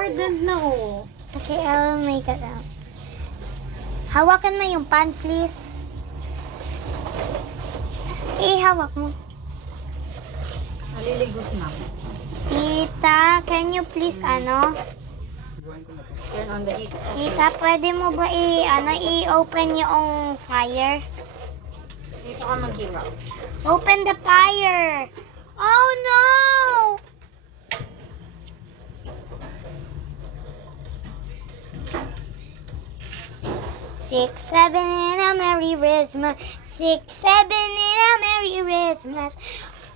ardent na oh. Okay, I'll make it out. Hawakan mo yung pan, please. Hawak mo. Naliligot na. Tita, can you please, Turn on the heat. Tita, pwede mo ba i-open yung fire? Dito ka mag-hiwa. Open the fire! Oh no! 6, 7 and a Merry Christmas. 6, 7 and a Merry Christmas.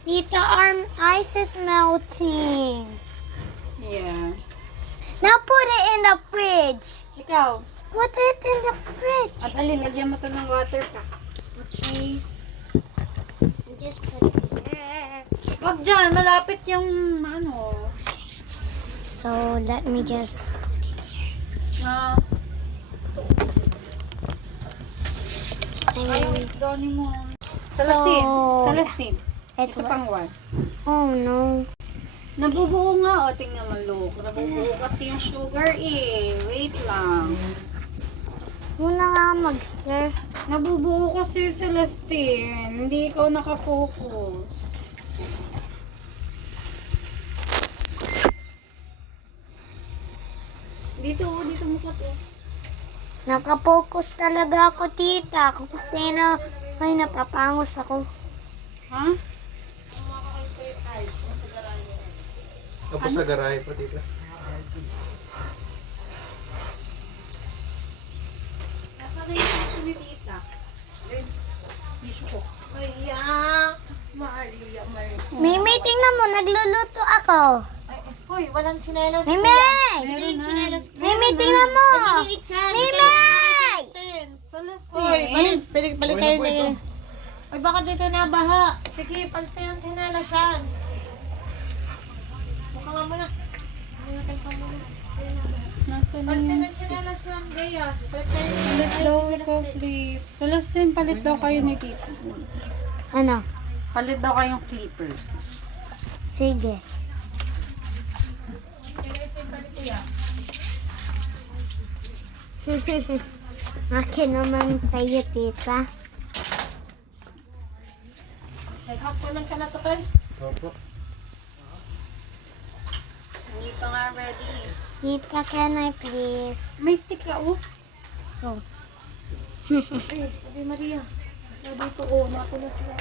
Tita, our ice is melting. Yeah. Now put it in the fridge. Ikaw. Put it in the fridge. At alin, lagyan mo to ng water pa. Okay. Just put it there. Wag dyan, malapit yung ano. So let me just put it here. Ayaw is Donnie mo. Celestine. So, Celestine. Ito Ito. pang one. Oh no. Nabubuo nga. O, tingnan mo, look. Nabubuo kasi yung sugar eh. Wait lang. Muna nga mag-stir. Nabubuo kasi Celestine. Hindi ikaw nakafocus. Dito mo ka to. Nakapokus talaga ako, tita. Kapag ay napapangos ako. Ha? Tapos sa garahe pa dito. Nasaan na yung tissue ni tita? Tissue ko. Maria! Maria. Mimi, tingnan mo, nagluluto ako. Hoy, walang chinelas. Mimi! Meron na. Mimi, tingnan mo! Mimi! Celestine. Balik kayo na yan. Ay, baka dito nabaha. Sige, palit yung chinelas yan. Baka nga muna. Palit ka muna. Nasaan Palit yung... yung chinelas yan, Gaya. Palit Palit daw ikaw, please. Celestine, palit daw kayo ni Tito. Ano? Palit daw kayong slippers. Sige. Akin naman sa'yo, tita. Nag-hop ko lang ka na to, Tol. Opo. Hindi pa nga ready. Tita, can I please? May stick ka, oh. Oh. Ay, Maria. Sabi ko, oh, nakuha sila.